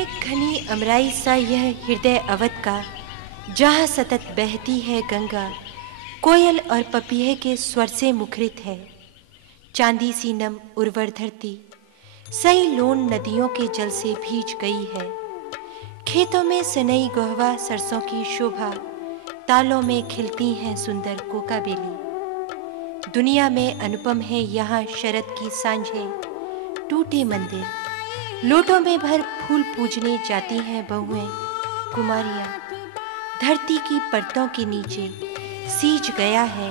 एक घनी अमराई सा यह हृदय अवध का, जहाँ सतत बहती है गंगा, कोयल और पपीहे के स्वर से मुखरित है। चांदी सी नम उर्वर धरती सई लोन नदियों के जल से भीज गई है। खेतों में सनई गोहवा सरसों की शोभा, तालों में खिलती हैं सुंदर कोकाबेली। दुनिया में अनुपम है यहाँ शरद की सांझें, टूटे मंदिर, लोटों में भर फूल पूजने जाती हैं बहुएं कुमारियां। धरती की परतों के नीचे सींच गया है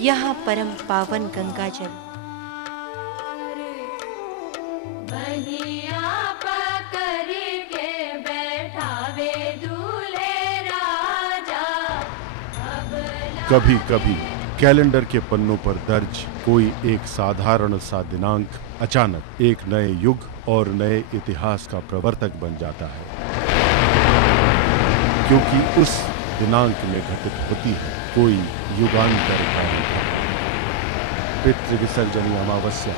यहाँ परम पावन गंगा जल। कभी कभी कैलेंडर के पन्नों पर दर्ज कोई एक साधारण सा दिनांक अचानक एक नए युग और नए इतिहास का प्रवर्तक बन जाता है, क्योंकि उस दिनांक में घटित होती है कोई युगांतरकारी घटना। पितृविसर्जनी अमावस्या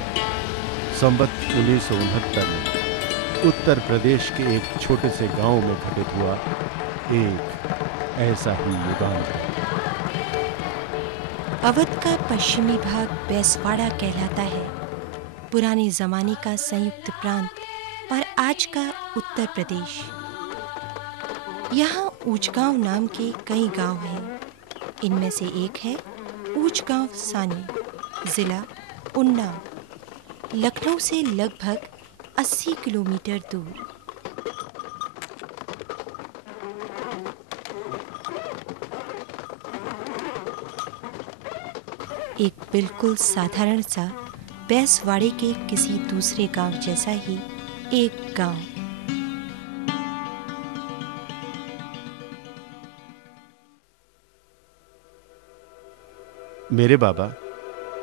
संवत 1969 में उत्तर प्रदेश के एक छोटे से गांव में घटित हुआ एक ऐसा ही युगांतर। अवध का पश्चिमी भाग बैसवाड़ा कहलाता है, पुराने जमाने का संयुक्त प्रांत और आज का उत्तर प्रदेश। यहाँ ऊंचगांव नाम के कई गांव हैं। इनमें से एक है ऊंचगांव सानी, जिला उन्नाव, लखनऊ से लगभग 80 किलोमीटर दूर। एक बिल्कुल साधारण सा बैसवाड़े के किसी दूसरे गांव जैसा ही एक गांव। मेरे बाबा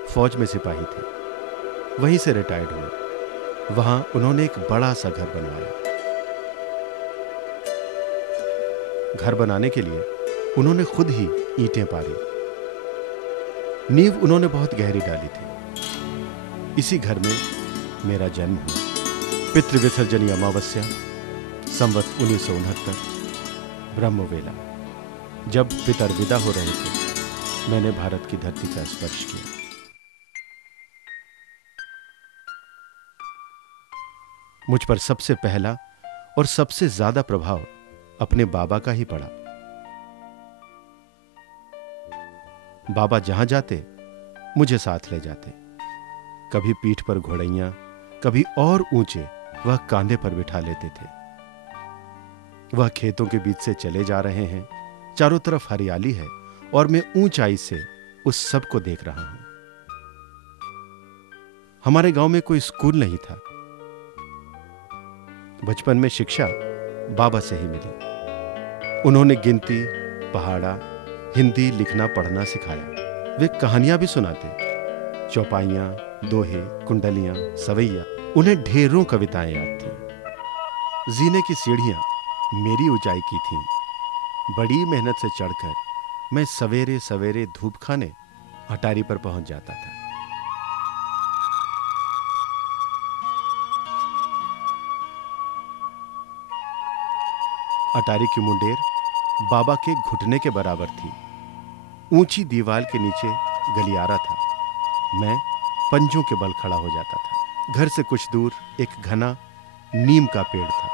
फौज में सिपाही थे, वहीं से रिटायर्ड हुए। वहां उन्होंने एक बड़ा सा घर बनवाया। घर बनाने के लिए उन्होंने खुद ही ईंटें पारी। नींव उन्होंने बहुत गहरी डाली थी। इसी घर में मेरा जन्म हुआ। पितृविसर्जनी अमावस्या संवत 1969, ब्रह्मवेला, जब पितर विदा हो रहे थे, मैंने भारत की धरती का स्पर्श किया। मुझ पर सबसे पहला और सबसे ज्यादा प्रभाव अपने बाबा का ही पड़ा। बाबा जहां जाते मुझे साथ ले जाते। कभी पीठ पर घोड़ैयां, कभी और ऊंचे वह कांधे पर बिठा लेते थे। वह खेतों के बीच से चले जा रहे हैं, चारों तरफ हरियाली है और मैं ऊंचाई से उस सब को देख रहा हूं। हमारे गांव में कोई स्कूल नहीं था। बचपन में शिक्षा बाबा से ही मिली। उन्होंने गिनती, पहाड़ा, हिंदी लिखना पढ़ना सिखाया। वे कहानियां भी सुनाते, चौपाइयां, दोहे, कुंडलियां, सवैया। उन्हें ढेरों कविताएं याद थीं। जीने की सीढ़ियां मेरी ऊंचाई की थीं। बड़ी मेहनत से चढ़कर मैं सवेरे सवेरे धूप खाने अटारी पर पहुंच जाता था। अटारी की मुंडेर बाबा के घुटने के बराबर थी। ऊंची दीवार के नीचे गलियारा था। मैं पंजों के बल खड़ा हो जाता था। घर से कुछ दूर एक घना नीम का पेड़ था।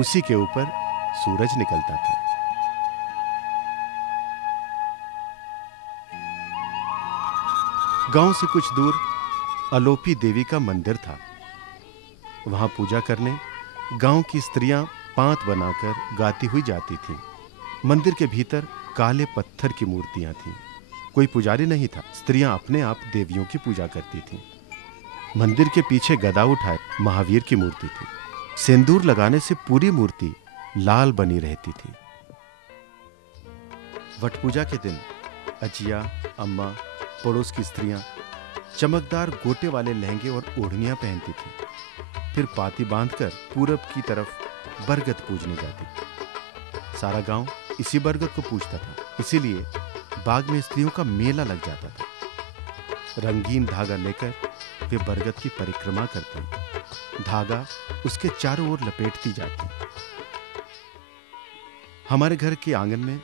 उसी के ऊपर सूरज निकलता था। गांव से कुछ दूर अलोपी देवी का मंदिर था। वहां पूजा करने गांव की स्त्रियां पांत बनाकर गाती हुई जाती थीं। मंदिर के भीतर काले पत्थर की मूर्तियां थीं। कोई पुजारी नहीं था। स्त्रियां अपने आप देवियों की पूजा करती थीं। मंदिर के पीछे गदा उठाए महावीर की मूर्ति थी। सिंदूर लगाने से पूरी मूर्ति लाल बनी रहती थी। वट पूजा के दिन अजिया, अम्मा, पड़ोस की स्त्रियां चमकदार गोटे वाले लहंगे और ओढ़नियां पहनती थीं। फिर पाती बांधकर पूरब की तरफ बरगद पूजने जाती। सारा गांव इसी बरगद को पूजता था, इसीलिए बाग में स्त्रियों का मेला लग जाता था। रंगीन धागा लेकर वे बरगद की परिक्रमा करती, धागा उसके चारों ओर लपेटती जाती। हमारे घर के आंगन में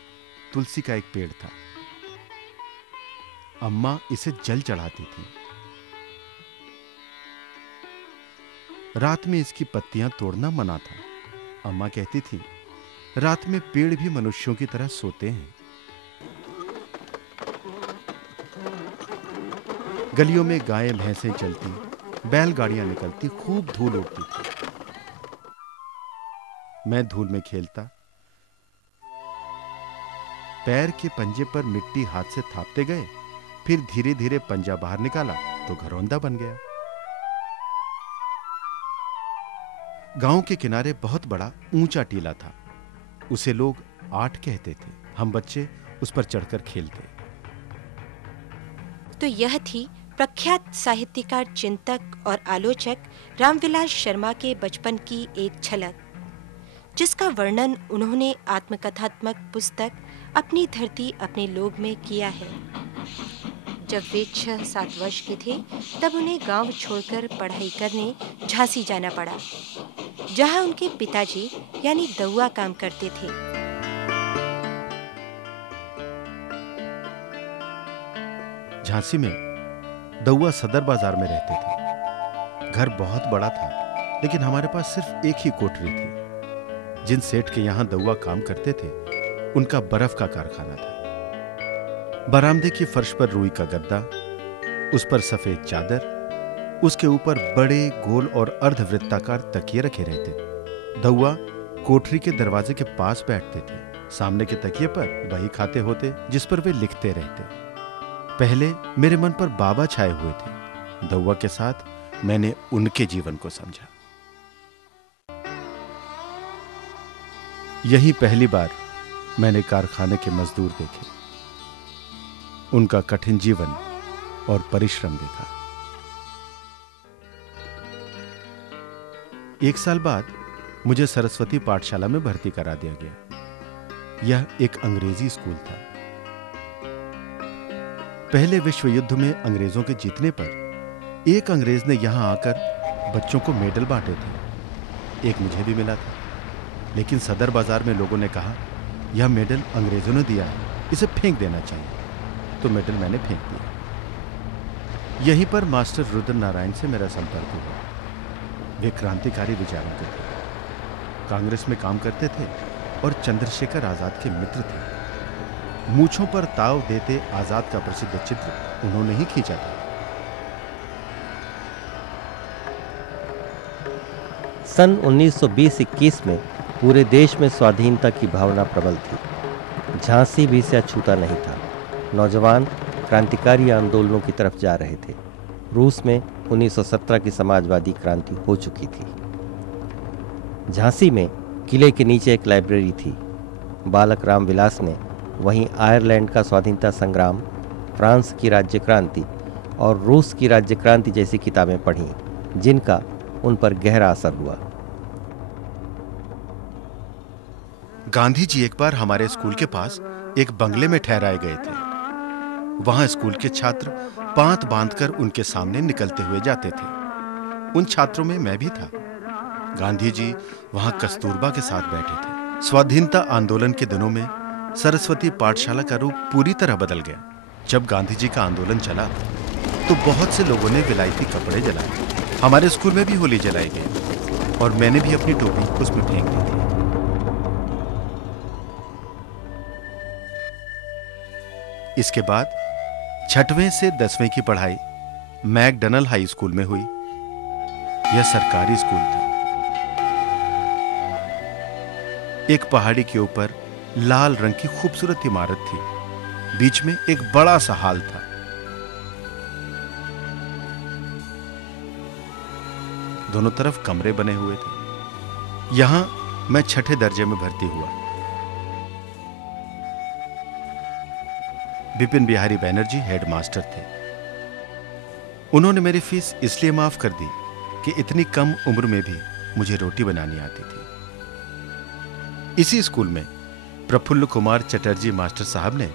तुलसी का एक पेड़ था। अम्मा इसे जल चढ़ाती थी। रात में इसकी पत्तियां तोड़ना मना था। अम्मा कहती थी, रात में पेड़ भी मनुष्यों की तरह सोते हैं। गलियों में गायें भैंसें चलती, बैलगाड़ियां निकलती, खूब धूल उड़ती थी। मैं धूल में खेलता, पैर के पंजे पर मिट्टी हाथ से थापते गए, फिर धीरे धीरे पंजा बाहर निकाला तो घरौंदा बन गया। गांव के किनारे बहुत बड़ा ऊंचा टीला था। उसे लोग आठ कहते थे। हम बच्चे उस पर चढ़कर खेलते। तो यह थी प्रख्यात साहित्यकार, चिंतक और आलोचक रामविलास शर्मा के बचपन की एक झलक, जिसका वर्णन उन्होंने आत्मकथात्मक पुस्तक अपनी धरती अपने लोग में किया है। जब वे 6-7 वर्ष के थे, तब उन्हें गांव छोड़कर पढ़ाई करने झांसी जाना पड़ा, जहां उनके पिताजी यानी दउआ काम करते थे। झांसी में दउआ सदर बाजार में रहते थे। घर बहुत बड़ा था, लेकिन हमारे पास सिर्फ एक ही कोठरी थी। जिन सेठ के यहां दउआ काम करते थे, उनका बर्फ का कारखाना था। बरामदे की फर्श पर रुई का गद्दा, उस पर सफेद चादर, उसके ऊपर बड़े गोल और अर्धवृत्ताकार तकिए रखे रहते। दउआ कोठरी के दरवाजे के पास बैठते थे। सामने के तकिए पर बही खाते होते, जिस पर वे लिखते रहते। पहले मेरे मन पर बाबा छाए हुए थे। दउआ के साथ मैंने उनके जीवन को समझा। यही पहली बार मैंने कारखाने के मजदूर देखे, उनका कठिन जीवन और परिश्रम देखा। 1 साल बाद मुझे सरस्वती पाठशाला में भर्ती करा दिया गया। यह एक अंग्रेजी स्कूल था। पहले विश्व युद्ध में अंग्रेजों के जीतने पर एक अंग्रेज ने यहां आकर बच्चों को मेडल बांटे थे। एक मुझे भी मिला था, लेकिन सदर बाजार में लोगों ने कहा, यह मेडल अंग्रेजों ने दिया है, इसे फेंक देना चाहिए। तो मेडल मैंने फेंक दिया। यहीं पर मास्टर रुद्र नारायण से मेरा संपर्क हुआ। वे क्रांतिकारी विचारों के थे, कांग्रेस में काम करते थे और चंद्रशेखर आजाद के मित्र थे। मूछों पर ताव देते आजाद का प्रसिद्ध चित्र उन्होंने ही खींचा था। सन 1920-21 में पूरे देश में स्वाधीनता की भावना प्रबल थी। झांसी भी इसे अछूता नहीं था। नौजवान क्रांतिकारी आंदोलनों की तरफ जा रहे थे। रूस में 1917 की समाजवादी क्रांति हो चुकी थी। झांसी में किले के नीचे एक लाइब्रेरी थी। बालक रामविलास ने वहीं आयरलैंड का स्वाधीनता संग्राम, फ्रांस की राज्य क्रांति और रूस की राज्य क्रांति जैसी किताबें पढ़ीं, जिनका उन पर गहरा असर हुआ। गांधी जी एक बार हमारे स्कूल के पास एक बंगले में ठहराए गए थे। वहां स्कूल के छात्र पांत बांधकर उनके सामने निकलते हुए जाते थे। उन छात्रों में मैं भी था। गांधी जी वहां कस्तूरबा के साथ बैठे थे। स्वाधीनता आंदोलन के दिनों में सरस्वती पाठशाला का रूप पूरी तरह बदल गया। जब गांधी जी का आंदोलन चला तो बहुत से लोगों ने विलायती कपड़े जलाए। हमारे स्कूल में भी होली जलाई गई और मैंने भी अपनी टोपी उसमें फेंक दी थी। इसके बाद 6वीं से 10वीं की पढ़ाई मैकडनल हाई स्कूल में हुई। यह सरकारी स्कूल था। एक पहाड़ी के ऊपर लाल रंग की खूबसूरत इमारत थी। बीच में एक बड़ा सा हॉल था। दोनों तरफ कमरे बने हुए थे। यहां मैं 6ठे दर्जे में भर्ती हुआ। बिपिन बिहारी बैनर्जी हेडमास्टर थे। उन्होंने मेरी फीस इसलिए माफ कर दी कि इतनी कम उम्र में भी मुझे रोटी बनानी आती थी। इसी स्कूल में प्रफुल्ल कुमार चटर्जी मास्टर साहब ने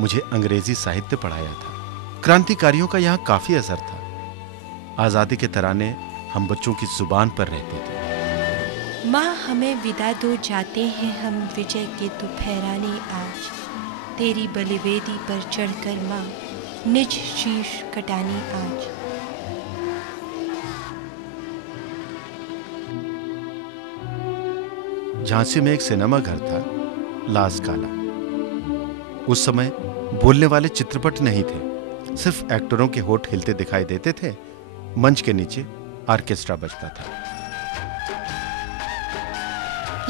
मुझे अंग्रेजी साहित्य पढ़ाया था। क्रांतिकारियों का यहां काफी असर था। आज़ादी के तराने हम बच्चों की जुबान पर रहते थे। माँ हमें विदा दो, जाते हैं हम विजय के तू फहराने आज। तेरी बलिवेदी पर चढ़कर माँ निज शीश कटाने आज। झांसी में एक सिनेमा घर था, लास काला। उस समय बोलने वाले चित्रपट नहीं थे, सिर्फ एक्टरों के होठ हिलते दिखाई देते थे। मंच के नीचे ऑर्केस्ट्रा बजता था।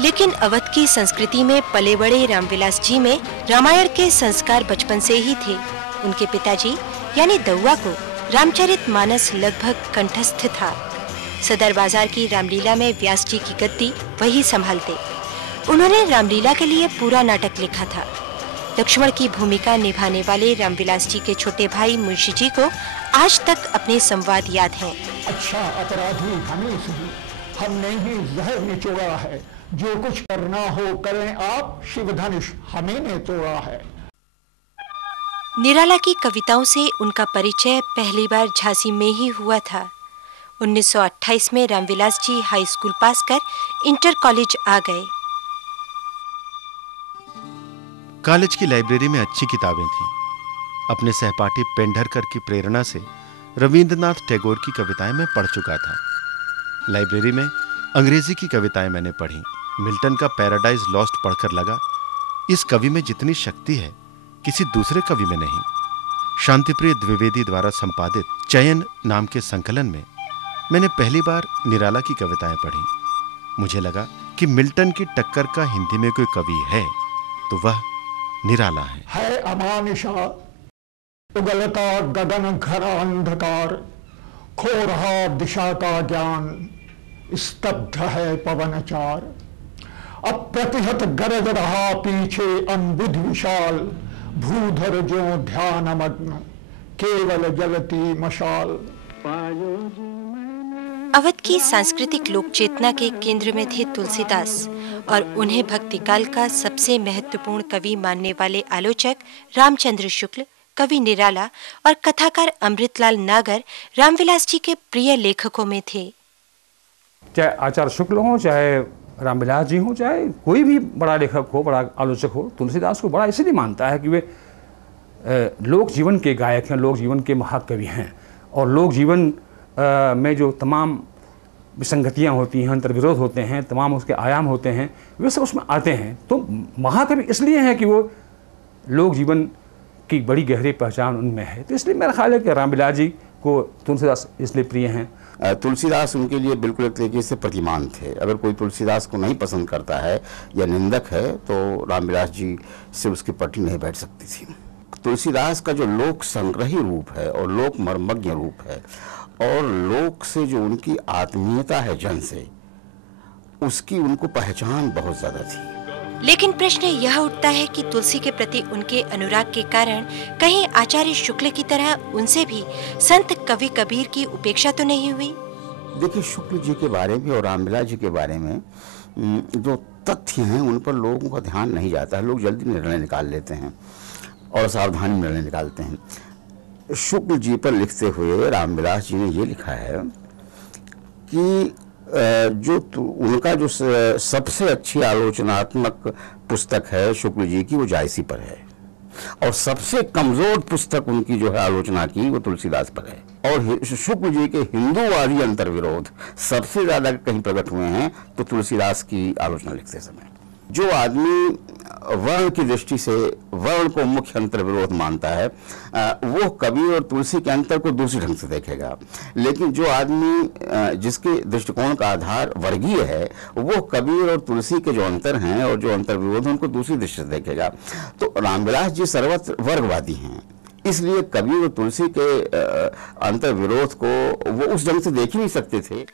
लेकिन अवध की संस्कृति में पले बड़े रामविलास जी में रामायण के संस्कार बचपन से ही थे। उनके पिताजी यानी दउआ को रामचरितमानस लगभग कंठस्थ था। सदर बाजार की रामलीला में व्यास जी की गद्दी वही संभालते। उन्होंने रामलीला के लिए पूरा नाटक लिखा था। लक्ष्मण की भूमिका निभाने वाले रामविलास जी के छोटे भाई मुंशी जी को आज तक अपने संवाद याद हैं। अच्छा अपराधी हमें ही, हमने ही जहर निचोड़ा है। जो कुछ करना हो करें आप, शिव धनुष हमें ने तोड़ा है। निराला की कविताओं से उनका परिचय पहली बार झांसी में ही हुआ था। 1928 में रामविलास जी हाई स्कूल पास कर इंटर कॉलेज आ गए। कॉलेज की लाइब्रेरी में अच्छी किताबें थीं। अपने सहपाठी पेंढरकर की प्रेरणा से रविंद्रनाथ टैगोर की कविताएं मैं पढ़ चुका था। लाइब्रेरी में अंग्रेजी की कविताएं मैंने पढ़ी। मिल्टन का पैराडाइज लॉस्ट पढ़कर लगा, इस कवि में जितनी शक्ति है किसी दूसरे कवि में नहीं। शांतिप्रिय द्विवेदी द्वारा संपादित चयन नाम के संकलन में मैंने पहली बार निराला की कविताएं पढ़ी। मुझे लगा कि मिल्टन की टक्कर का हिंदी में कोई कवि है तो वह निराला है अमानिशा उगलता गगन घरा अंधकार, खो रहा दिशा का ज्ञान, स्तब्ध है पवनचार। अप्रतिहत गरज रहा पीछे अनबुध विशाल, भूधर जो ध्यान मग्न केवल जलती मशाल। अवध की सांस्कृतिक लोक चेतना के केंद्र में थे तुलसीदास और उन्हें भक्तिकाल का सबसे महत्वपूर्ण कवि मानने वाले आलोचक रामचंद्र शुक्ल, कवि निराला और कथाकार अमृतलाल नागर रामविलास जी के प्रिय लेखकों में थे। चाहे आचार्य शुक्ल हो, चाहे रामविलास जी हो, चाहे कोई भी बड़ा लेखक हो, बड़ा आलोचक हो, तुलसीदास को बड़ा इसलिए मानता है कि वे लोक जीवन के गायक हैं, लोक जीवन के महाकवि हैं। और लोक जीवन में जो तमाम विसंगतियाँ होती हैं, अंतर्विरोध होते हैं, तमाम उसके आयाम होते हैं, वे सब उसमें आते हैं। तो महाकवि इसलिए हैं कि वो लोक जीवन की बड़ी गहरी पहचान उनमें है। तो इसलिए मेरा ख्याल है कि रामविलास जी को तुलसीदास इसलिए प्रिय हैं। तुलसीदास उनके लिए बिल्कुल एक तरीके से प्रतिमान थे। अगर कोई तुलसीदास को नहीं पसंद करता है या निंदक है तो रामविलास जी से उसकी पट्टी नहीं बैठ सकती थी। तुलसीदास का जो लोक संग्रही रूप है और लोक मर्मज्ञ रूप है और लोक से जो उनकी आत्मीयता है जन से, उसकी उनको पहचान बहुत ज्यादा थी। लेकिन प्रश्न यह उठता है कि तुलसी के प्रति उनके अनुराग के कारण कहीं आचार्य शुक्ल की तरह उनसे भी संत कवि कबीर की उपेक्षा तो नहीं हुई? देखिए, शुक्ल जी के बारे में और रामविलास जी के बारे में जो तथ्य हैं उन पर लोगों का ध्यान नहीं जाता है। लोग जल्दी निर्णय निकाल लेते हैं और सावधानी निर्णय निकालते हैं। शुक्ल जी पर लिखते हुए रामविलास जी ने ये लिखा है कि जो उनका जो सबसे अच्छी आलोचनात्मक पुस्तक है शुक्ल जी की, वो जायसी पर है, और सबसे कमजोर पुस्तक उनकी जो है आलोचना की, वो तुलसीदास पर है। और शुक्ल जी के हिंदूवादी अंतर्विरोध सबसे ज्यादा कहीं प्रकट हुए हैं तो तुलसीदास की आलोचना लिखते समय। जो आदमी वर्ण की दृष्टि से वर्ण को मुख्य अंतर्विरोध मानता है वो कबीर और तुलसी के अंतर को दूसरे ढंग से देखेगा। लेकिन जो आदमी जिसके दृष्टिकोण का आधार वर्गीय है, वो कबीर और तुलसी के जो अंतर हैं और जो अंतर्विरोध हैं उनको दूसरी दृष्टि से देखेगा। तो रामविलास जी सर्वत्र वर्गवादी हैं, इसलिए कबीर और तुलसी के अंतर्विरोध को वो उस ढंग से देख ही नहीं सकते थे।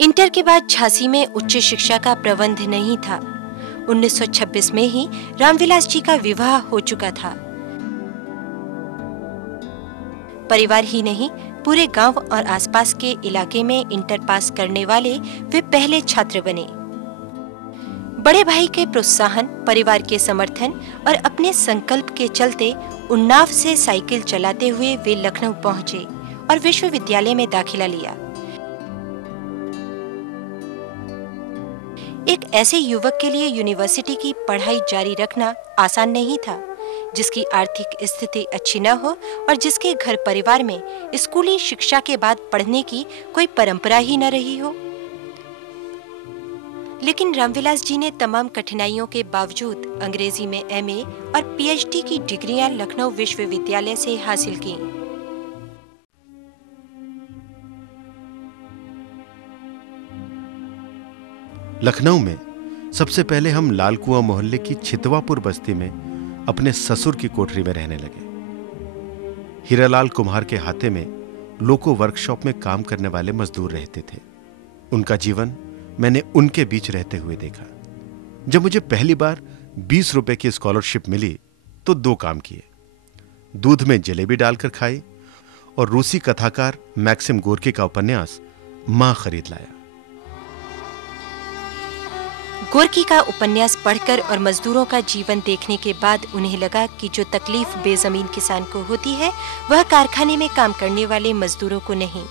इंटर के बाद झांसी में उच्च शिक्षा का प्रबंध नहीं था। 1926 में ही रामविलास जी का विवाह हो चुका था। परिवार ही नहीं, पूरे गांव और आसपास के इलाके में इंटर पास करने वाले वे पहले छात्र बने। बड़े भाई के प्रोत्साहन, परिवार के समर्थन और अपने संकल्प के चलते उन्नाव से साइकिल चलाते हुए वे लखनऊ पहुंचे और विश्वविद्यालय में दाखिला लिया। एक ऐसे युवक के लिए यूनिवर्सिटी की पढ़ाई जारी रखना आसान नहीं था, जिसकी आर्थिक स्थिति अच्छी न हो और जिसके घर परिवार में स्कूली शिक्षा के बाद पढ़ने की कोई परंपरा ही न रही हो। लेकिन रामविलास जी ने तमाम कठिनाइयों के बावजूद अंग्रेजी में एमए और पीएचडी की डिग्रियां लखनऊ विश्वविद्यालय से हासिल की। लखनऊ में सबसे पहले हम लाल कुआं मोहल्ले की छितवापुर बस्ती में अपने ससुर की कोठरी में रहने लगे। हीरालाल कुम्हार के हाथे में लोको वर्कशॉप में काम करने वाले मजदूर रहते थे। उनका जीवन मैंने उनके बीच रहते हुए देखा। जब मुझे पहली बार 20 रुपए की स्कॉलरशिप मिली तो 2 काम किए। दूध में जलेबी डालकर खाई और रूसी कथाकार मैक्सिम गोर्की का उपन्यास मां खरीद लाया। गोर्की का उपन्यास पढ़कर और मजदूरों का जीवन देखने के बाद उन्हें लगा कि जो तकलीफ बेजमीन किसान को होती है वह कारखाने में काम करने वाले मजदूरों को नहीं।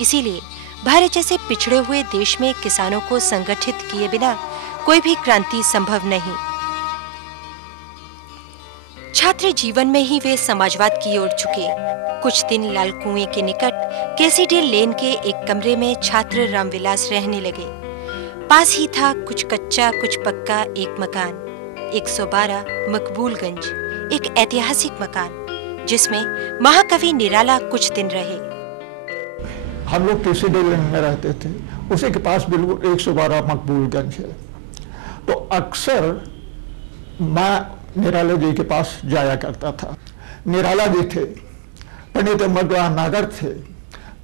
इसीलिए भारत जैसे पिछड़े हुए देश में किसानों को संगठित किए बिना कोई भी क्रांति संभव नहीं। छात्र जीवन में ही वे समाजवाद की ओर झुके। कुछ दिन लाल कुएं के निकट केसीडी लेन के एक कमरे में छात्र रामविलास रहने लगे। पास ही था कुछ कच्चा कुछ पक्का एक मकान, 112 मकबूलगंज, एक ऐतिहासिक मकान जिसमें महाकवि निराला कुछ दिन रहे। हम लोग केसीडी लेन में रहते थे, उसी के पास बिल्कुल 112 मकबूलगंज है। तो अक्सर मैं निराला जी के पास जाया करता था। निराला जी थे, पंडित अमरदुआ नागर थे,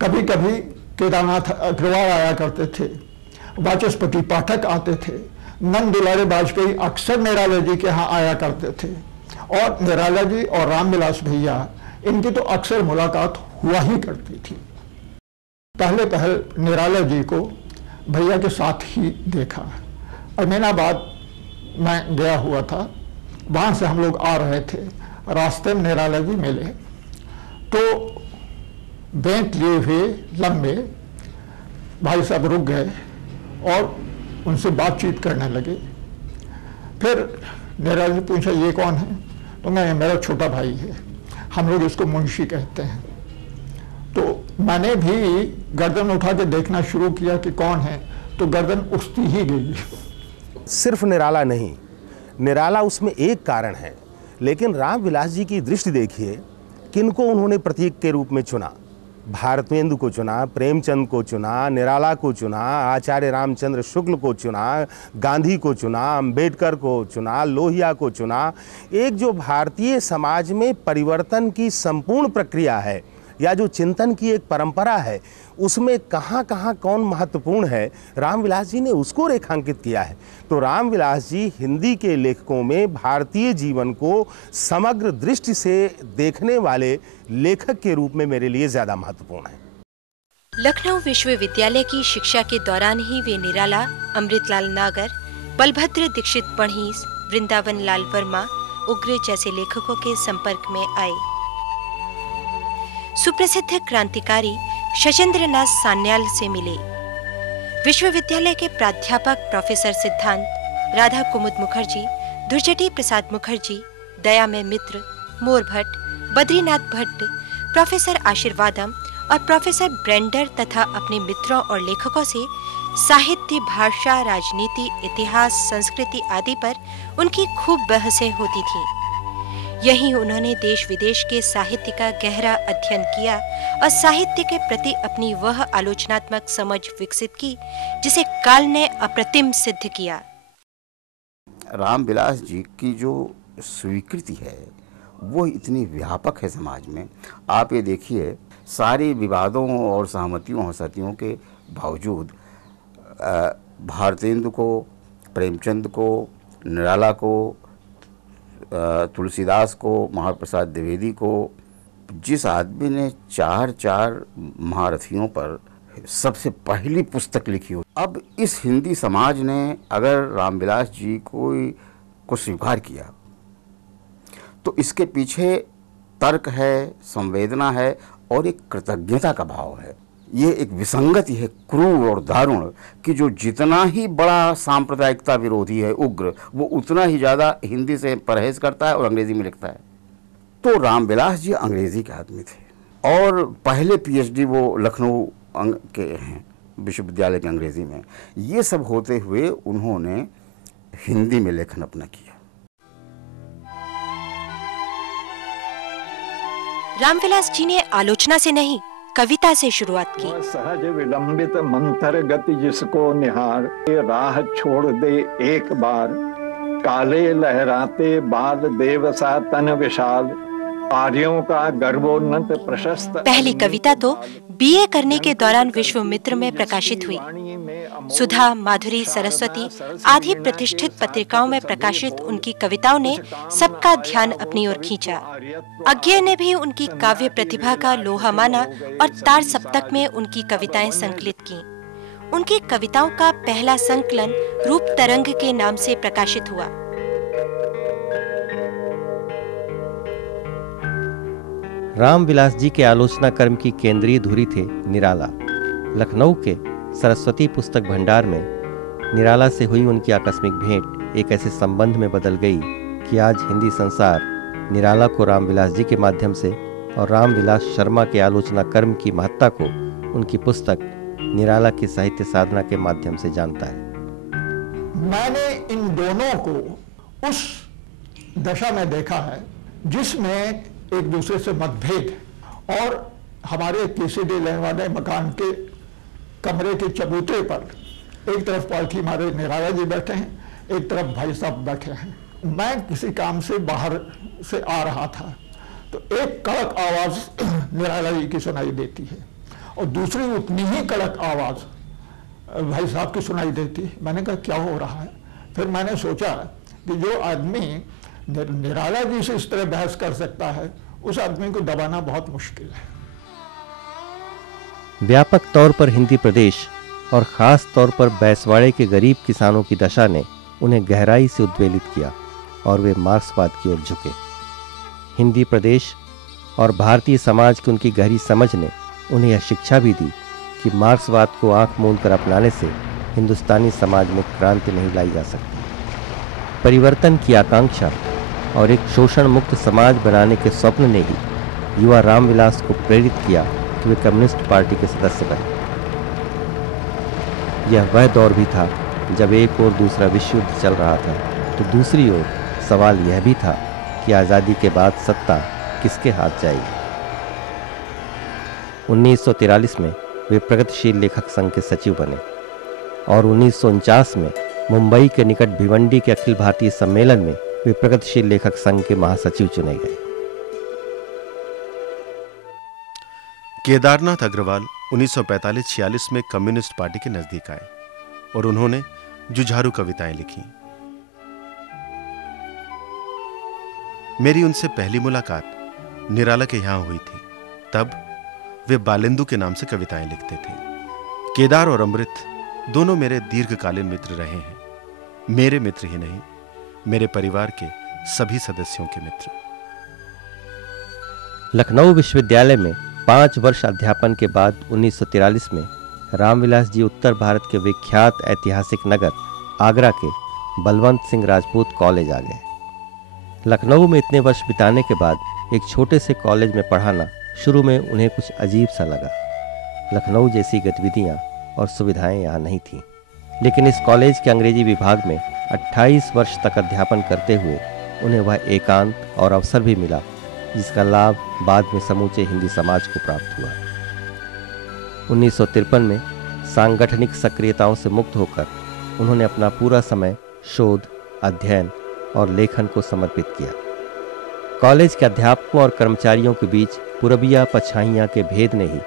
कभी कभी केदारनाथ अग्रवाल आया करते थे, वाचस्पति पाठक आते थे, नंद दुलारे वाजपेयी अक्सर निराला जी के यहाँ आया करते थे। और निराला जी और रामविलास भैया, इनकी तो अक्सर मुलाकात हुआ ही करती थी। पहले निराला जी को भैया के साथ ही देखा। अमीनाबाद मैं गया हुआ था, वहाँ से हम लोग आ रहे थे, रास्ते में निराला जी मिले तो बेंच लिए हुए लंबे भाई साहब रुक गए और उनसे बातचीत करने लगे। फिर निराला जी पूछा ये कौन है? तो मैं मेरा छोटा भाई है, हम लोग इसको मुंशी कहते हैं। तो मैंने भी गर्दन उठा के देखना शुरू किया कि कौन है, तो गर्दन उठती ही गई। सिर्फ निराला नहीं, निराला उसमें एक कारण है, लेकिन रामविलास जी की दृष्टि देखिए, किनको उन्होंने प्रतीक के रूप में चुना। भारतेंदु को चुना, प्रेमचंद को चुना, निराला को चुना, आचार्य रामचंद्र शुक्ल को चुना, गांधी को चुना, अंबेडकर को चुना, लोहिया को चुना। एक जो भारतीय समाज में परिवर्तन की संपूर्ण प्रक्रिया है या जो चिंतन की एक परंपरा है, उसमें कहाँ कहाँ कौन महत्वपूर्ण है, रामविलास जी ने उसको रेखांकित किया है। तो रामविलास जी हिंदी के लेखकों में भारतीय जीवन को समग्र दृष्टि से देखने वाले लेखक के रूप में मेरे लिए ज्यादा महत्वपूर्ण है। लखनऊ विश्वविद्यालय की शिक्षा के दौरान ही वे निराला, अमृतलाल नागर, बलभद्र दीक्षित पढ़ीस, वृंदावन लाल वर्मा, उग्र जैसे लेखकों के संपर्क में आए। सुप्रसिद्ध क्रांतिकारी शचेंद्रनाथ सान्याल से मिले। विश्वविद्यालय के प्राध्यापक प्रोफेसर सिद्धांत, राधा कुमुद मुखर्जी, धुरजटी प्रसाद मुखर्जी, दयामय मित्र, मोर भट्ट, बद्रीनाथ भट्ट, प्रोफेसर आशीर्वादम और प्रोफेसर ब्रेंडर तथा अपने मित्रों और लेखकों से साहित्य, भाषा, राजनीति, इतिहास, संस्कृति आदि पर उनकी खूब बहसें होती थीं। यहीं उन्होंने देश विदेश के साहित्य का गहरा अध्ययन किया और साहित्य के प्रति अपनी वह आलोचनात्मक समझ विकसित की जिसे काल ने अप्रतिम सिद्ध किया। रामविलास जी की जो स्वीकृति है वो इतनी व्यापक है समाज में। आप ये देखिए, सारे विवादों और सहमतियों असहमतियों के बावजूद भारतेंदु को, प्रेमचंद को, निराला को, तुलसीदास को, महाप्रसाद द्विवेदी को, जिस आदमी ने 4 महारथियों पर सबसे पहली पुस्तक लिखी हो, अब इस हिंदी समाज ने अगर रामविलास जी को स्वीकार किया तो इसके पीछे तर्क है, संवेदना है और एक कृतज्ञता का भाव है। ये एक विसंगति है क्रूर और दारुण कि जो जितना ही बड़ा सांप्रदायिकता विरोधी है, उग्र, वो उतना ही ज़्यादा हिंदी से परहेज करता है और अंग्रेजी में लिखता है। तो रामविलास जी अंग्रेजी के आदमी थे और पहले पीएचडी वो लखनऊ के हैं, विश्वविद्यालय के अंग्रेजी में। ये सब होते हुए उन्होंने हिंदी में लेखन अपना किया। रामविलास जी ने आलोचना से नहीं, कविता से शुरुआत की। सहज विलंबित मंथर गति जिसको निहार, राह छोड़ दे एक बार, काले लहराते बाल देवसा तन विशाल, आर्यों का गर्वोन्नत प्रशस्त। पहली कविता तो बीए करने के दौरान विश्वामित्र में प्रकाशित हुई। सुधा, माधुरी, सरस्वती आदि प्रतिष्ठित पत्रिकाओं में प्रकाशित उनकी कविताओं ने सबका ध्यान अपनी ओर खींचा। अज्ञेय ने भी उनकी काव्य प्रतिभा का लोहा माना और तार सप्तक में उनकी कविताएं संकलित की। उनकी कविताओं का पहला संकलन रूप तरंग के नाम से प्रकाशित हुआ। रामविलास जी के आलोचना कर्म की केंद्रीय धुरी थे निराला। लखनऊ के सरस्वती पुस्तक भंडार में निराला से हुई उनकी आकस्मिक भेंट एक ऐसे संबंध में बदल गई कि आज हिंदी संसार निराला को रामविलास जी के माध्यम से और रामविलास शर्मा के आलोचना कर्म की महत्ता को उनकी पुस्तक निराला की साहित्य साधना के माध्यम से जानता है। मैंने इन दोनों को उस दशा में देखा है जिसमें एक दूसरे से मतभेद, और हमारे केसीडी लेने वाले मकान के कमरे के चबूतरे पर एक तरफ पालकी मारे निराला जी बैठे हैं, एक तरफ भाई साहब बैठे हैं। मैं किसी काम से बाहर से आ रहा था तो एक कड़क आवाज निराला जी की सुनाई देती है और दूसरी उतनी ही कड़क आवाज भाई साहब की सुनाई देती है। मैंने कहा क्या हो रहा है? फिर मैंने सोचा कि जो आदमी निराला जी से इस तरह बहस कर सकता है, उस आदमी को दबाना बहुत मुश्किल है। व्यापक तौर पर हिंदी प्रदेश और खास तौर पर बैसवाड़े के गरीब किसानों की दशा ने उन्हें गहराई से उद्वेलित किया और वे मार्क्सवाद की ओर झुके। हिंदी प्रदेश और भारतीय समाज की उनकी गहरी समझ ने उन्हें यह शिक्षा भी दी कि मार्क्सवाद को आंख मूंद कर अपनाने से हिंदुस्तानी समाज में क्रांति नहीं लाई जा सकती। परिवर्तन की आकांक्षा और एक शोषण मुक्त समाज बनाने के स्वप्न ने ही युवा रामविलास को प्रेरित किया कि वे कम्युनिस्ट पार्टी के सदस्य बने। यह वह दौर भी था जब एक ओर दूसरा विश्व युद्ध चल रहा था तो दूसरी ओर सवाल यह भी था कि आज़ादी के बाद सत्ता किसके हाथ जाएगी। 1943 में वे प्रगतिशील लेखक संघ के सचिव बने और 1949 में मुंबई के निकट भिवंडी के अखिल भारतीय सम्मेलन में वे प्रगतिशील लेखक संघ के महासचिव चुने गए। केदारनाथ अग्रवाल 1945-46 में कम्युनिस्ट पार्टी के नजदीक आए और उन्होंने जुझारू कविताएं लिखी। मेरी उनसे पहली मुलाकात निराला के यहां हुई थी। तब वे बालेंदु के नाम से कविताएं लिखते थे। केदार और अमृत दोनों मेरे दीर्घकालीन मित्र रहे हैं। मेरे मित्र ही नहीं, मेरे परिवार के सभी सदस्यों के मित्र। लखनऊ विश्वविद्यालय में 5 वर्ष अध्यापन के बाद 1943 में रामविलास जी उत्तर भारत के विख्यात ऐतिहासिक नगर आगरा के बलवंत सिंह राजपूत कॉलेज आ गए। लखनऊ में इतने वर्ष बिताने के बाद एक छोटे से कॉलेज में पढ़ाना शुरू में उन्हें कुछ अजीब सा लगा। लखनऊ जैसी गतिविधियां और सुविधाएं यहाँ नहीं थीं। लेकिन इस कॉलेज के अंग्रेजी विभाग में 28 वर्ष तक अध्यापन करते हुए उन्हें वह एकांत और अवसर भी मिला जिसका लाभ बाद में समूचे हिंदी समाज को प्राप्त हुआ। 1953 में सांगठनिक सक्रियताओं से मुक्त होकर उन्होंने अपना पूरा समय शोध, अध्ययन और लेखन को समर्पित किया। कॉलेज के अध्यापकों और कर्मचारियों के बीच पूरबिया पछाइयाँ के भेद ने ही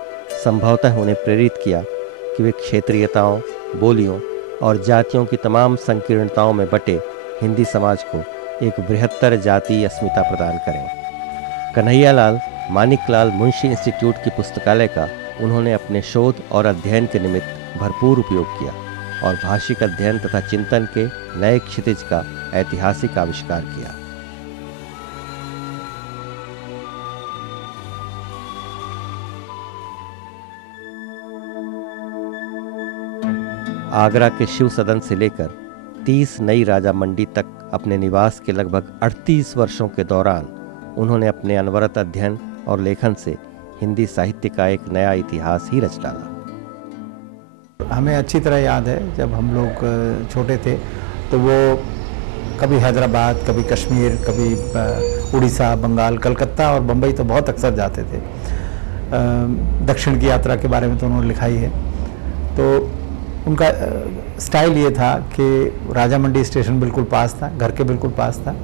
संभवतः उन्हें प्रेरित किया कि वे क्षेत्रीयताओं, बोलियों और जातियों की तमाम संकीर्णताओं में बटे हिंदी समाज को एक बृहत्तर जातीय अस्मिता प्रदान करें। कन्हैयालाल मानिकलाल मुंशी इंस्टीट्यूट की पुस्तकालय का उन्होंने अपने शोध और अध्ययन के निमित्त भरपूर उपयोग किया और भाषिक अध्ययन तथा चिंतन के नए क्षितिज का ऐतिहासिक आविष्कार किया। आगरा के शिव सदन से लेकर 30 नई राजा मंडी तक अपने निवास के लगभग 38 वर्षों के दौरान उन्होंने अपने अनवरत अध्ययन और लेखन से हिंदी साहित्य का एक नया इतिहास ही रच डाला। हमें अच्छी तरह याद है जब हम लोग छोटे थे तो वो कभी हैदराबाद, कभी कश्मीर, कभी उड़ीसा, बंगाल, कलकत्ता और बम्बई तो बहुत अक्सर जाते थे। दक्षिण की यात्रा के बारे में तो उन्होंने लिखा ही है। तो उनका स्टाइल ये था कि राजा मंडी स्टेशन बिल्कुल पास था, घर के बिल्कुल पास था,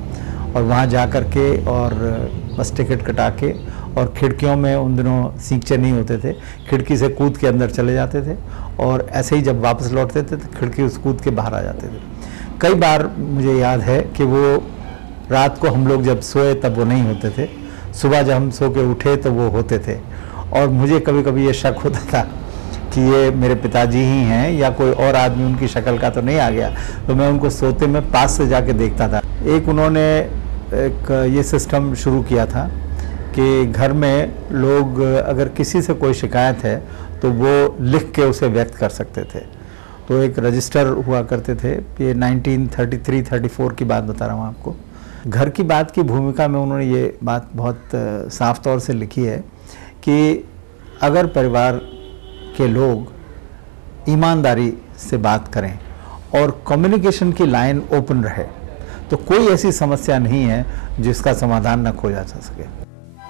और वहाँ जा कर के और बस टिकट कटा के और खिड़कियों में उन दिनों सींचे नहीं होते थे, खिड़की से कूद के अंदर चले जाते थे और ऐसे ही जब वापस लौटते थे तो खिड़की उस कूद के बाहर आ जाते थे। कई बार मुझे याद है कि वो रात को हम लोग जब सोए तब वो नहीं होते थे, सुबह जब हम सो के उठे तो वो होते थे, और मुझे कभी कभी ये शक होता था कि ये मेरे पिताजी ही हैं या कोई और आदमी उनकी शक्ल का तो नहीं आ गया। तो मैं उनको सोते में पास से जाके देखता था। एक उन्होंने एक ये सिस्टम शुरू किया था कि घर में लोग अगर किसी से कोई शिकायत है तो वो लिख के उसे व्यक्त कर सकते थे। तो एक रजिस्टर हुआ करते थे, ये 1933-34 की बात बता रहा हूँ आपको। घर की बात की भूमिका में उन्होंने ये बात बहुत साफ तौर से लिखी है कि अगर परिवार के लोग ईमानदारी से बात करें और कम्युनिकेशन की लाइन ओपन रहे तो कोई ऐसी समस्या नहीं है जिसका समाधान न खोजा जा सके।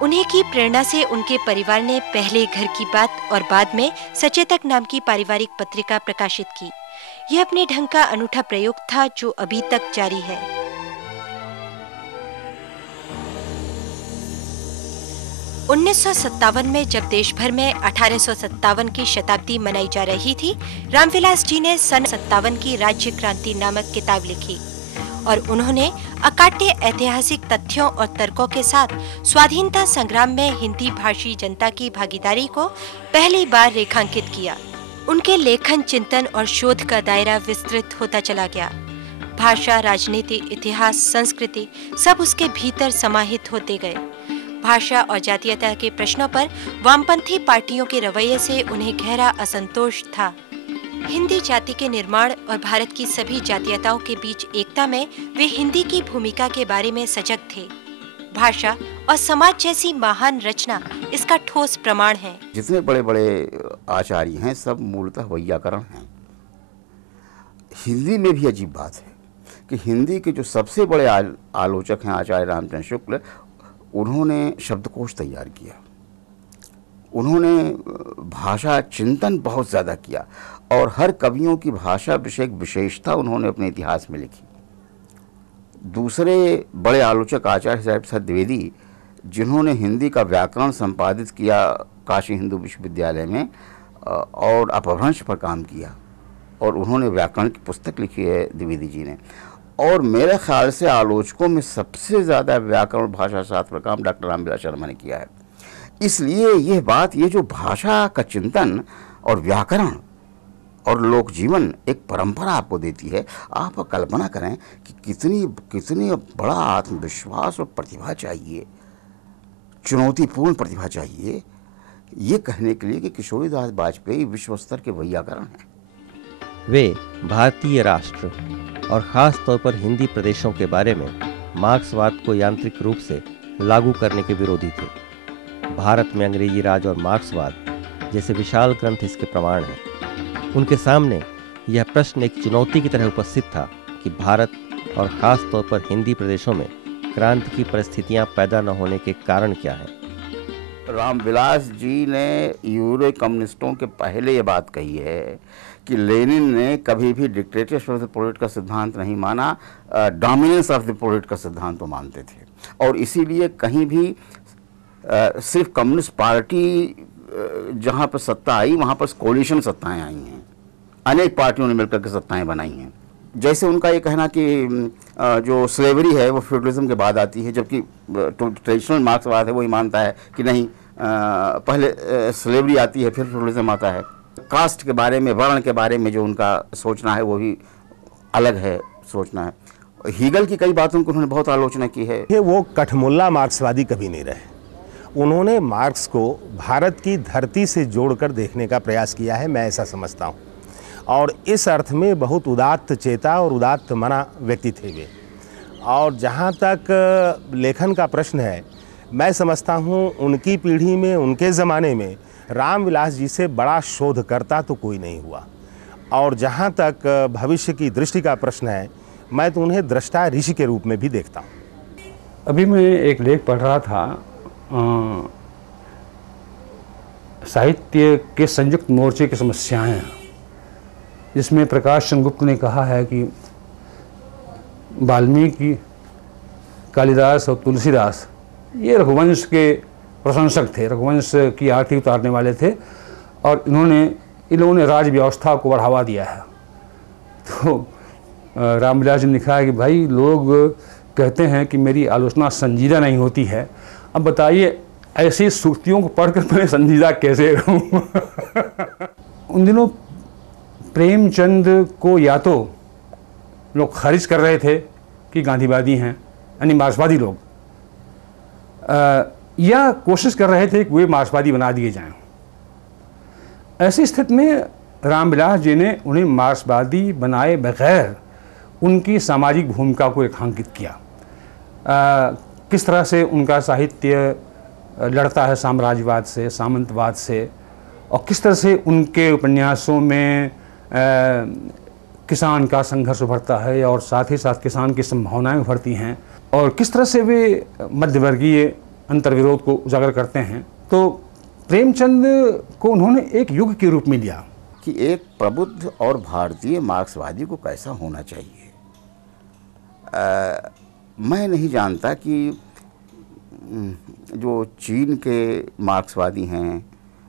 उन्हीं की प्रेरणा से उनके परिवार ने पहले घर की बात और बाद में सचेतक नाम की पारिवारिक पत्रिका प्रकाशित की। यह अपने ढंग का अनूठा प्रयोग था जो अभी तक जारी है। उन्नीस में जब देश भर में 1857 की शताब्दी मनाई जा रही थी, रामविलास जी ने सन 57 की राज्य क्रांति नामक किताब लिखी और उन्होंने अकाट्य ऐतिहासिक तथ्यों और तर्कों के साथ स्वाधीनता संग्राम में हिंदी भाषी जनता की भागीदारी को पहली बार रेखांकित किया। उनके लेखन, चिंतन और शोध का दायरा विस्तृत होता चला गया। भाषा, राजनीति, इतिहास, संस्कृति सब उसके भीतर समाहित होते गए। भाषा और जातीयता के प्रश्नों पर वामपंथी पार्टियों के रवैये से उन्हें गहरा असंतोष था। हिंदी जाति के निर्माण और भारत की सभी जातीयताओं के बीच एकता में वे हिंदी की भूमिका के बारे में सजग थे। भाषा और समाज जैसी महान रचना इसका ठोस प्रमाण है। जितने बड़े बड़े आचार्य हैं सब मूलतः वैयाकरण हैं। हिंदी में भी अजीब बात है कि हिंदी के जो सबसे बड़े आलोचक हैं आचार्य रामचंद्र शुक्ल, उन्होंने शब्दकोश तैयार किया, उन्होंने भाषा चिंतन बहुत ज़्यादा किया और हर कवियों की भाषा विषयक विशेषता उन्होंने अपने इतिहास में लिखी। दूसरे बड़े आलोचक आचार्य साहिब प्रसाद द्विवेदी, जिन्होंने हिंदी का व्याकरण संपादित किया काशी हिंदू विश्वविद्यालय में और अपभ्रंश पर काम किया, और उन्होंने व्याकरण की पुस्तक लिखी है द्विवेदी जी ने। और मेरे ख्याल से आलोचकों में सबसे ज़्यादा व्याकरण भाषा शास्त्र पर काम डॉक्टर रामविलास शर्मा ने किया है। इसलिए यह बात, ये जो भाषा का चिंतन और व्याकरण और लोक जीवन एक परंपरा आपको देती है, आप कल्पना करें कि कितनी बड़ा आत्मविश्वास और प्रतिभा चाहिए, चुनौतीपूर्ण प्रतिभा चाहिए ये कहने के लिए कि किशोरीदास वाजपेयी विश्व स्तर के वैयाकरण हैं। वे भारतीय राष्ट्र और ख़ास तौर पर हिंदी प्रदेशों के बारे में मार्क्सवाद को यांत्रिक रूप से लागू करने के विरोधी थे। भारत में अंग्रेजी राज और मार्क्सवाद जैसे विशाल ग्रंथ इसके प्रमाण हैं। उनके सामने यह प्रश्न एक चुनौती की तरह उपस्थित था कि भारत और ख़ास तौर पर हिंदी प्रदेशों में क्रांति की परिस्थितियां पैदा न होने के कारण क्या हैं। रामविलास जी ने यूरो कम्युनिस्टों के पहले ये बात कही है कि लेनिन ने कभी भी डिक्टेटरशिप ऑफ द प्रोलेट का सिद्धांत नहीं माना, डोमिनेंस ऑफ द प्रोलेट का सिद्धांत तो मानते थे। और इसीलिए कहीं भी सिर्फ कम्युनिस्ट पार्टी जहाँ पर सत्ता आई वहाँ पर कोलिशन सत्ताएं आई हैं, अनेक पार्टियों ने मिलकर के सत्ताएं बनाई हैं। जैसे उनका ये कहना कि जो स्लेवरी है वो फ्यूडलिज्म के बाद आती है, जबकि ट्रेडिशनल मार्क्सवाद है वो ही मानता है कि नहीं, पहले स्लेवरी आती है फिर फ्यूडलिज्म आता है। कास्ट के बारे में, वर्ण के बारे में जो उनका सोचना है वो भी अलग है सोचना है। हीगल की कई बातों की उन्होंने बहुत आलोचना की है। कि वो कठमुल्ला मार्क्सवादी कभी नहीं रहे। उन्होंने मार्क्स को भारत की धरती से जोड़कर देखने का प्रयास किया है, मैं ऐसा समझता हूँ। और इस अर्थ में बहुत उदात्त चेता और उदात्त मना व्यक्ति थे वे। और जहाँ तक लेखन का प्रश्न है, मैं समझता हूँ उनकी पीढ़ी में, उनके ज़माने में रामविलास जी से बड़ा शोधकर्ता तो कोई नहीं हुआ। और जहाँ तक भविष्य की दृष्टि का प्रश्न है, मैं तो उन्हें दृष्टा ऋषि के रूप में भी देखता हूँ। अभी मैं एक लेख पढ़ रहा था, साहित्य के संयुक्त मोर्चे की समस्याएं, जिसमें प्रकाश चंद्र गुप्त ने कहा है कि वाल्मीकि, कालिदास और तुलसीदास ये रघुवंश के प्रशंसक थे, रघुवंश की आरती उतारने वाले थे, और इन लोगों ने राज व्यवस्था को बढ़ावा दिया है। तो रामविलास जी ने लिखा है कि भाई लोग कहते हैं कि मेरी आलोचना संजीदा नहीं होती है, अब बताइए ऐसी सूक्तियों को पढ़कर मैं संजीदा कैसे रहूं। उन दिनों प्रेमचंद को या तो लोग खारिज कर रहे थे कि गांधीवादी हैं, यानी मार्क्सवादी लोग, या कोशिश कर रहे थे कि वे मार्क्सवादी बना दिए जाएं। ऐसी स्थिति में रामविलास जी ने उन्हें मार्क्सवादी बनाए बगैर उनकी सामाजिक भूमिका को रेखांकित किया। किस तरह से उनका साहित्य लड़ता है साम्राज्यवाद से, सामंतवाद से, और किस तरह से उनके उपन्यासों में किसान का संघर्ष उभरता है और साथ ही साथ किसान की संभावनाएं उभरती हैं, और किस तरह से वे मध्यवर्गीय अंतर्विरोध को उजागर करते हैं। तो प्रेमचंद को उन्होंने एक युग के रूप में लिया कि एक प्रबुद्ध और भारतीय मार्क्सवादी को कैसा होना चाहिए। मैं नहीं जानता कि जो चीन के मार्क्सवादी हैं,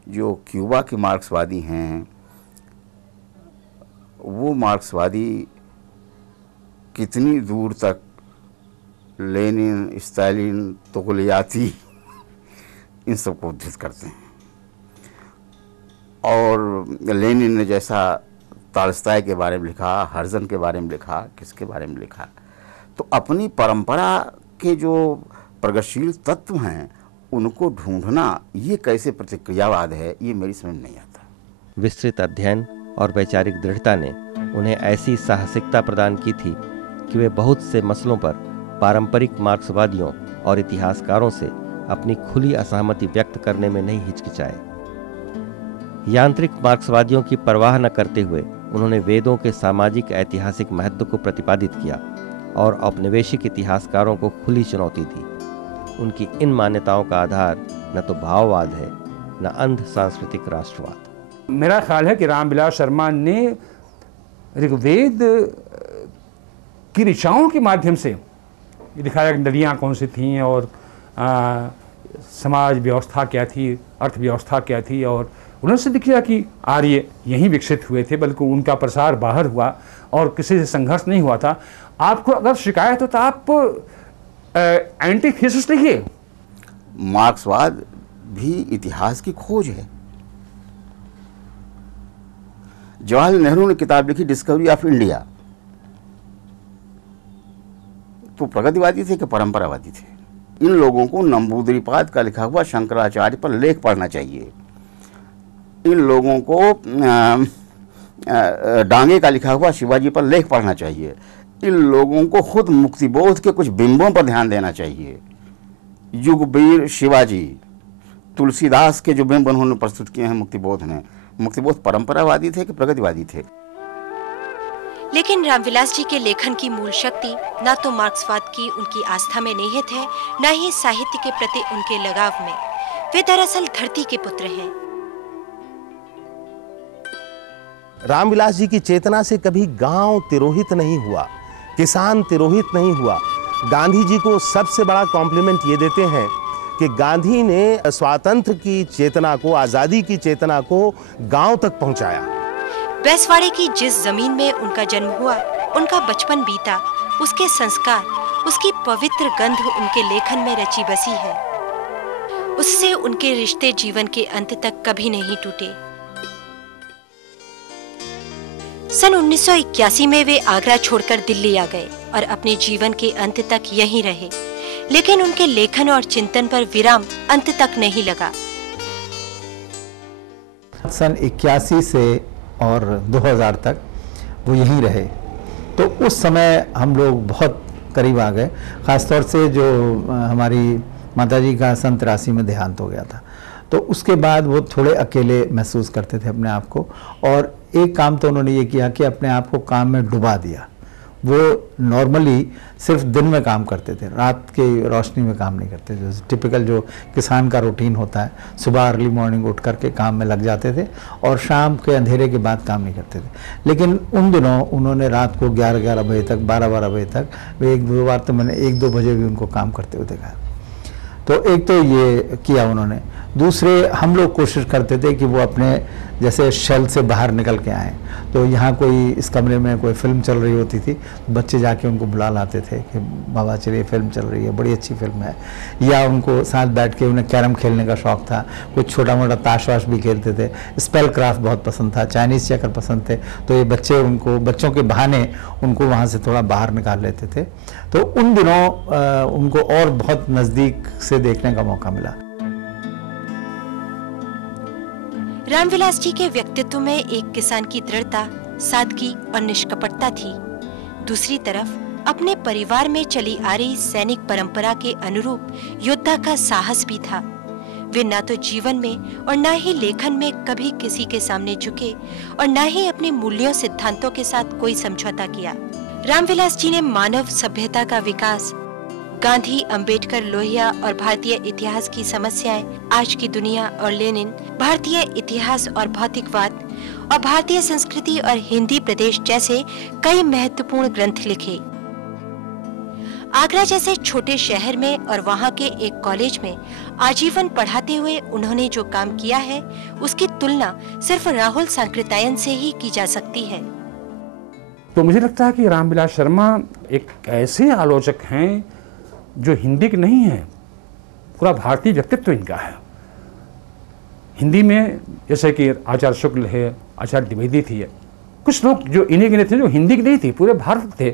जो क्यूबा के मार्क्सवादी हैं, वो मार्क्सवादी कितनी दूर तक लेनिन, स्टालिन, तुगलियाती इन सबको उद्धृत करते हैं। और लेनिन ने जैसा तालस्ताय के बारे में लिखा, हर्जन के बारे में लिखा, किसके बारे में लिखा, तो अपनी परंपरा के जो प्रगतिशील तत्व हैं उनको ढूंढना ये कैसे प्रतिक्रियावाद है, ये मेरी समझ नहीं आता। विस्तृत अध्ययन और वैचारिक दृढ़ता ने उन्हें ऐसी साहसिकता प्रदान की थी कि वे बहुत से मसलों पर पारंपरिक मार्क्सवादियों और इतिहासकारों से अपनी खुली असहमति व्यक्त करने में नहीं हिचकिचाए। यांत्रिक मार्क्सवादियों की परवाह न करते हुए उन्होंने वेदों के सामाजिक ऐतिहासिक महत्व को प्रतिपादित किया और औपनिवेशिक इतिहासकारों को खुली चुनौती दी। उनकी इन मान्यताओं का आधार न तो भाववाद है, न अंध सांस्कृतिक राष्ट्रवाद। मेरा ख्याल है कि रामविलास शर्मा ने ऋग्वेद की ऋचाओं के माध्यम से दिखाया कि नदियाँ कौन सी थीं और समाज व्यवस्था क्या थी, अर्थव्यवस्था क्या थी, और उन्होंने सिद्ध किया कि आर्य यहीं विकसित हुए थे, बल्कि उनका प्रसार बाहर हुआ और किसी से संघर्ष नहीं हुआ था। आपको अगर शिकायत हो तो आप एंटी-थीसिस लिखिए। मार्क्सवाद भी इतिहास की खोज है। जवाहरलाल नेहरू ने किताब लिखी डिस्कवरी ऑफ इंडिया, तो प्रगतिवादी थे कि परंपरावादी थे? इन लोगों को नंबूदरीपाद का लिखा हुआ शंकराचार्य पर लेख पढ़ना चाहिए। इन लोगों को डांगे का लिखा हुआ शिवाजी पर लेख पढ़ना चाहिए। इन लोगों को खुद मुक्तिबोध के कुछ बिंबों पर ध्यान देना चाहिए। युगवीर शिवाजी, तुलसीदास के जो बिंब उन्होंने प्रस्तुत किए हैं मुक्तिबोध ने, मुक्तिबोध परंपरावादी थे कि प्रगतिवादी थे? लेकिन रामविलास जी के लेखन की मूल शक्ति न तो मार्क्सवाद की उनकी आस्था में निहित है, न ही साहित्य के प्रति उनके लगाव में। वे दरअसल धरती के पुत्र हैं। रामविलास जी की चेतना से कभी गांव तिरोहित नहीं हुआ, किसान तिरोहित नहीं हुआ। गांधी जी को सबसे बड़ा कॉम्प्लीमेंट ये देते हैं कि गांधी ने स्वातंत्र्य की चेतना को, आज़ादी की चेतना को गांव तक पहुंचाया। बैसवाड़े की जिस जमीन में उनका जन्म हुआ, उनका बचपन बीता, उसके संस्कार, उसकी पवित्र गंध उनके लेखन में रची बसी है। उससे उनके रिश्ते जीवन के अंत तक कभी नहीं टूटे। सन 1981 में वे आगरा छोड़कर दिल्ली आ गए और अपने जीवन के अंत तक यहीं रहे, लेकिन उनके लेखन और चिंतन पर विराम अंत तक नहीं लगा। सन 81 से और 2000 तक वो यहीं रहे। तो उस समय हम लोग बहुत करीब आ गए, ख़ासतौर से जो हमारी माताजी का सन 83 में देहांत हो गया था। तो उसके बाद वो थोड़े अकेले महसूस करते थे अपने आप को, और एक काम तो उन्होंने ये किया कि अपने आप को काम में डुबा दिया। वो नॉर्मली सिर्फ दिन में काम करते थे, रात की रोशनी में काम नहीं करते थे। टिपिकल जो किसान का रूटीन होता है, सुबह अर्ली मॉर्निंग उठ करके काम में लग जाते थे और शाम के अंधेरे के बाद काम नहीं करते थे। लेकिन उन दिनों उन्होंने रात को 11-11 बजे तक, 12-12 बजे तक, वे 1-2 बार तो मैंने 1-2 बजे भी उनको काम करते हुए देखा। तो एक तो ये किया उन्होंने। दूसरे, हम लोग कोशिश करते थे कि वो अपने जैसे शेल से बाहर निकल के आएँ। तो यहाँ कोई इस कमरे में कोई फिल्म चल रही होती थी, बच्चे जाके उनको बुला लाते थे कि बाबा चलिए फिल्म चल रही है, बड़ी अच्छी फिल्म है। या उनको साथ बैठ के, उन्हें कैरम खेलने का शौक़ था, कुछ छोटा मोटा ताश वाश भी खेलते थे, स्पेल क्राफ्ट बहुत पसंद था, चाइनीज़ चेकर पसंद थे। तो ये बच्चे उनको, बच्चों के बहाने उनको वहाँ से थोड़ा बाहर निकाल लेते थे। तो उन दिनों उनको और बहुत नज़दीक से देखने का मौका मिला। रामविलास जी के व्यक्तित्व में एक किसान की दृढ़ता, सादगी और निष्कपटता थी। दूसरी तरफ अपने परिवार में चली आ रही सैनिक परंपरा के अनुरूप योद्धा का साहस भी था। वे न तो जीवन में और न ही लेखन में कभी किसी के सामने झुके और न ही अपने मूल्यों सिद्धांतों के साथ कोई समझौता किया। रामविलास जी ने मानव सभ्यता का विकास, गांधी, अंबेडकर, लोहिया और भारतीय इतिहास की समस्याएं, आज की दुनिया और लेनिन, भारतीय इतिहास और भौतिकवाद और भारतीय संस्कृति और हिंदी प्रदेश जैसे कई महत्वपूर्ण ग्रंथ लिखे। आगरा जैसे छोटे शहर में और वहां के एक कॉलेज में आजीवन पढ़ाते हुए उन्होंने जो काम किया है, उसकी तुलना सिर्फ राहुल सांकृत्यायन से ही की जा सकती है। तो मुझे लगता है कि रामविलास शर्मा एक ऐसे आलोचक हैं जो हिंदी के नहीं है, पूरा भारतीय व्यक्तित्व इनका है। हिंदी में जैसे कि आचार्य शुक्ल है, आचार्य द्विवेदी थी, कुछ लोग जो इन्हीं के थे जो हिंदी के नहीं थी, पूरे भारत थे।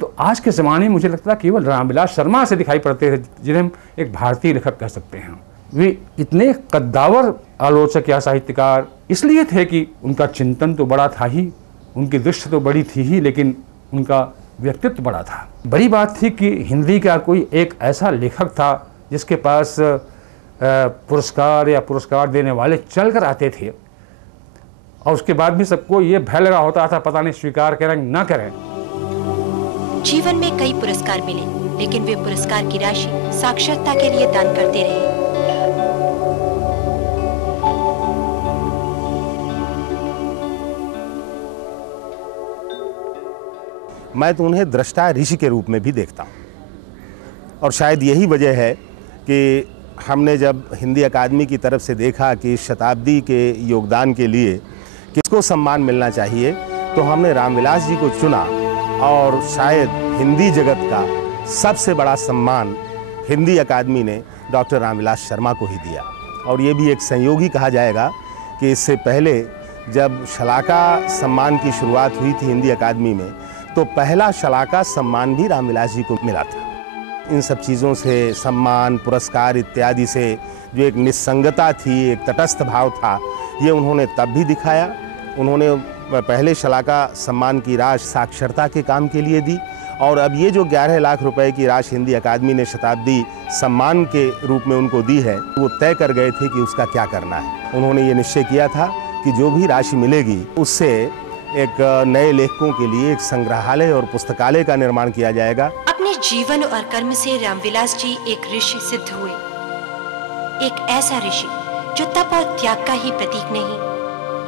तो आज के ज़माने में मुझे लगता है केवल रामविलास शर्मा से दिखाई पड़ते थे जिन्हें हम एक भारतीय लेखक कह सकते हैं। वे इतने कद्दावर आलोचक या साहित्यकार इसलिए थे कि उनका चिंतन तो बड़ा था ही, उनकी दृष्टि तो बड़ी थी ही, लेकिन उनका व्यक्तित्व बड़ा था। बड़ी बात थी कि हिंदी का कोई एक ऐसा लेखक था जिसके पास पुरस्कार या पुरस्कार देने वाले चल कर आते थे, और उसके बाद भी सबको ये भय लगा होता था पता नहीं स्वीकार करें ना करें। जीवन में कई पुरस्कार मिले, लेकिन वे पुरस्कार की राशि साक्षरता के लिए दान करते रहे। मैं तो उन्हें दृष्टा ऋषि के रूप में भी देखता हूँ, और शायद यही वजह है कि हमने जब हिंदी अकादमी की तरफ से देखा कि शताब्दी के योगदान के लिए किसको सम्मान मिलना चाहिए, तो हमने रामविलास जी को चुना। और शायद हिंदी जगत का सबसे बड़ा सम्मान हिंदी अकादमी ने डॉक्टर रामविलास शर्मा को ही दिया। और ये भी एक संयोग ही कहा जाएगा कि इससे पहले जब शलाका सम्मान की शुरुआत हुई थी हिंदी अकादमी में, तो पहला शलाका सम्मान भी रामविलास जी को मिला था। इन सब चीज़ों से, सम्मान, पुरस्कार इत्यादि से जो एक निस्संगता थी, एक तटस्थ भाव था, ये उन्होंने तब भी दिखाया। उन्होंने पहले शलाका सम्मान की राशि साक्षरता के काम के लिए दी, और अब ये जो 11 लाख रुपए की राशि हिंदी अकादमी ने शताब्दी सम्मान के रूप में उनको दी है, वो तय कर गए थे कि उसका क्या करना है। उन्होंने ये निश्चय किया था कि जो भी राशि मिलेगी उससे एक नए लेखकों के लिए एक संग्रहालय और पुस्तकालय का निर्माण किया जाएगा। अपने जीवन और कर्म से रामविलास जी एक ऋषि सिद्ध हुए, एक ऐसा ऋषि जो तप और त्याग का ही प्रतीक नहीं,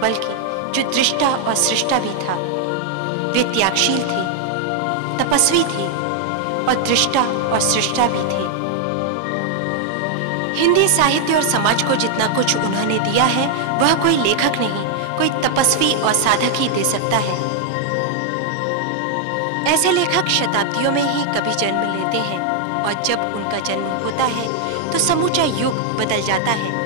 बल्कि जो दृष्टा और सृष्टा भी था। वे त्यागशील थे, तपस्वी थे और दृष्टा और सृष्टा भी थे। हिंदी साहित्य और समाज को जितना कुछ उन्होंने दिया है, वह कोई लेखक नहीं, कोई तपस्वी और साधक ही दे सकता है। ऐसे लेखक शताब्दियों में ही कभी जन्म लेते हैं, और जब उनका जन्म होता है तो समूचा युग बदल जाता है।